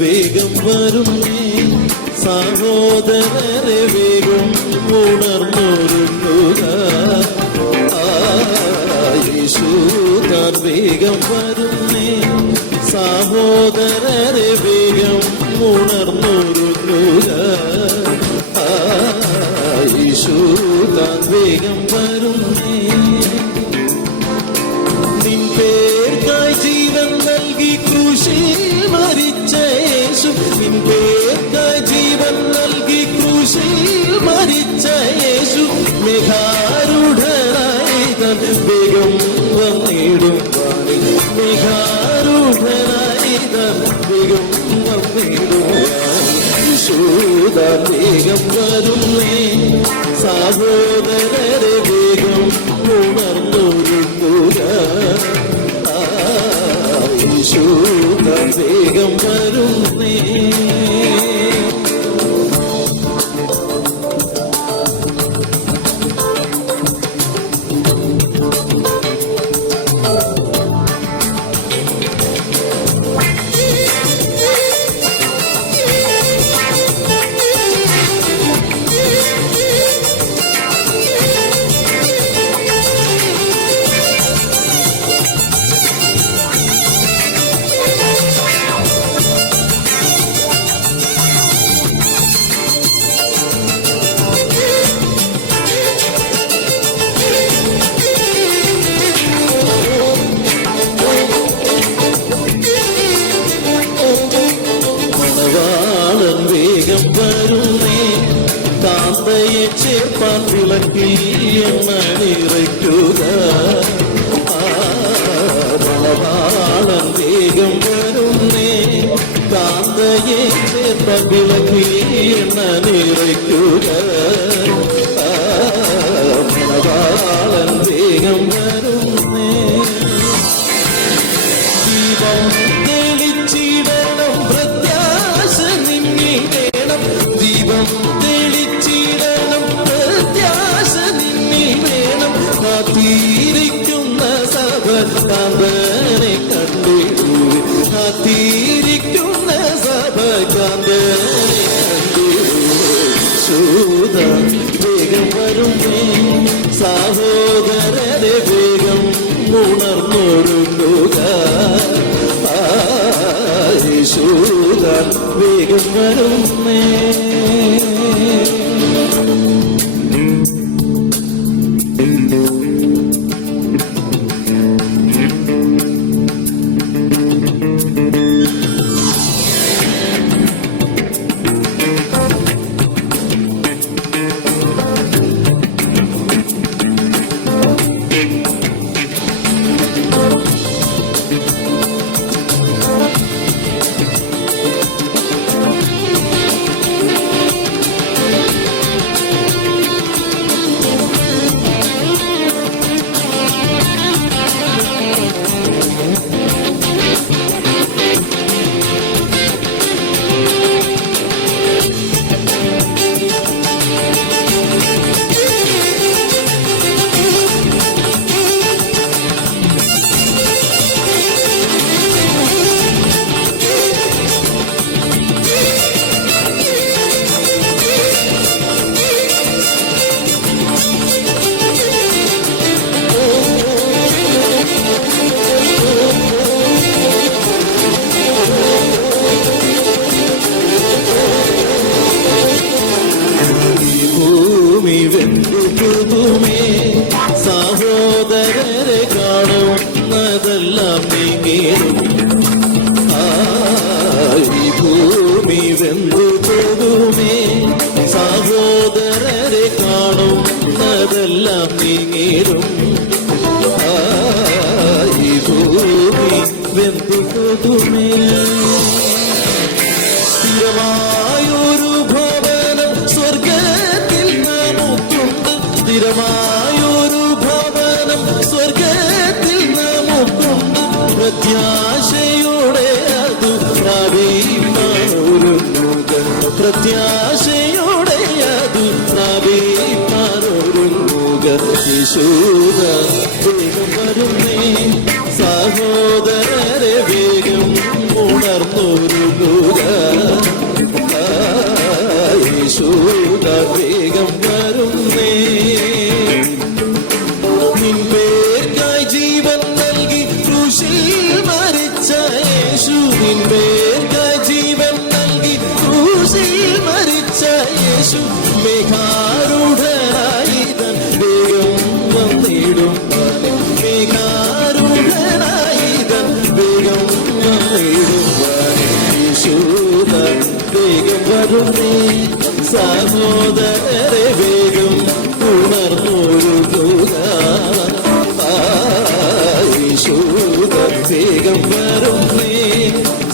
വേഗം വരുന്നേ, സഹോദരരെ വേഗം ഉണർന്നൊരുങ്ങുക. യേശുദാൻ വേഗം വരുന്നേ, സഹോദരരെ വേഗം ഉണർന്നൊരുങ്ങുക. യേശുദാൻ വേഗം വരുന്നേ. നിൻ പേർക്കായി ജീവൻ നൽകി ക്രൂശിൽ മരിച്ച യേശു, നിൻ പേർക്കായി ജീവൻ നൽകി ക്രൂശിൽ മരിച്ച യേശു, മേഘാരൂഢനായി താൻ വേഗം വന്നിടും. മേഘാരൂഢനായി താൻ വേഗം വന്നിടും. യേശുദാൻ വേഗം വരുന്നേ, സഹോദരരെ വേഗം ഉണർന്നൊരുങ്ങുക. യേശുദാൻ വേഗം വരുന്നേ. കാന്തയെ ചേർപ്പാൻ വിളക്കിൽ എണ്ണ നിറയ്ക്കുക. മണവാളൻ വേഗം വരുന്നേ, കാന്തയെ ചേർപ്പാൻ വിളക്കിൽ എണ്ണ നിറയ്ക്കുക. മണവാളൻ വേഗം വരുന്നേ. ദീപം തെളിച്ചിടണം, പ്രത്യാശ നിന്നിൽ വേണം. ദീപം തെളിച്ചിടണം, പ്രത്യാശ നിന്നിൽ വേണം. കാത്തിരിക്കുന്ന സഭ കാന്തനെ കണ്ടിടുവേ, കാത്തിരിക്കുന്ന സഭ കാന്തനെ കണ്ടിടുവേ. യേശുദാൻ വേഗം വരുന്നേ, സഹോദരരെ വേഗം ഉണർന്നൊരുങ്ങുക. യേശുദാൻ വേഗം വരുന്നേ. സഹോദരരെ കാണുന്നതെല്ലാം നീങ്ങേറും. ഈ ഭൂമി വെന്തു പോകുമേ, സഹോദരരെ കാണുന്നതെല്ലാം നീങ്ങേറും. ഈ ഭൂമി വെന്തു പോകുമേ. സ്ഥിരമായൊരു ഭവനം സ്വർഗത്തിൽ നമുക്കുണ്ട്, സ്ഥിരമായൊരു ഭവനം സ്വർഗത്തിൽ നമുക്കുണ്ട്. പ്രത്യാശയോടെ അത് പ്രാപിപ്പാനൊരുങ്ങുക, പ്രത്യാശയോടെ അത് പ്രാപിപ്പാനൊരുങ്ങുക. യേശുദാൻ വേഗം വരുന്നേ, സഹോദരരെ വേഗം ഉണർന്നൊരുങ്ങുക. വേഗം വരുന്നേ. നിൻപേർക്കായി ജീവൻ നൽകി ക്രൂശിൽ മരിച്ച യേശു, നിൻപേർക്കായി ജീവൻ നൽകി ക്രൂശിൽ മരിച്ച യേശു, മേഘാരൂഢനായി തൻ വേഗം വന്നിടും. മേഘാരൂഢനായി തൻ വേഗം വന്നിടും. യേശുതൻ വേഗം വരുന്നേ. സഹോദരരെ വേഗം ഉണർന്നൊഴുകുക. യേശുതൻ വേഗം വരുന്നേ.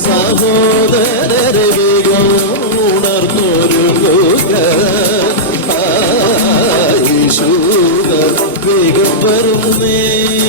സഹോദരരെ വേഗം ഉണർന്നൊഴുകുക. യേശുതൻ വേഗം വരുന്നേ.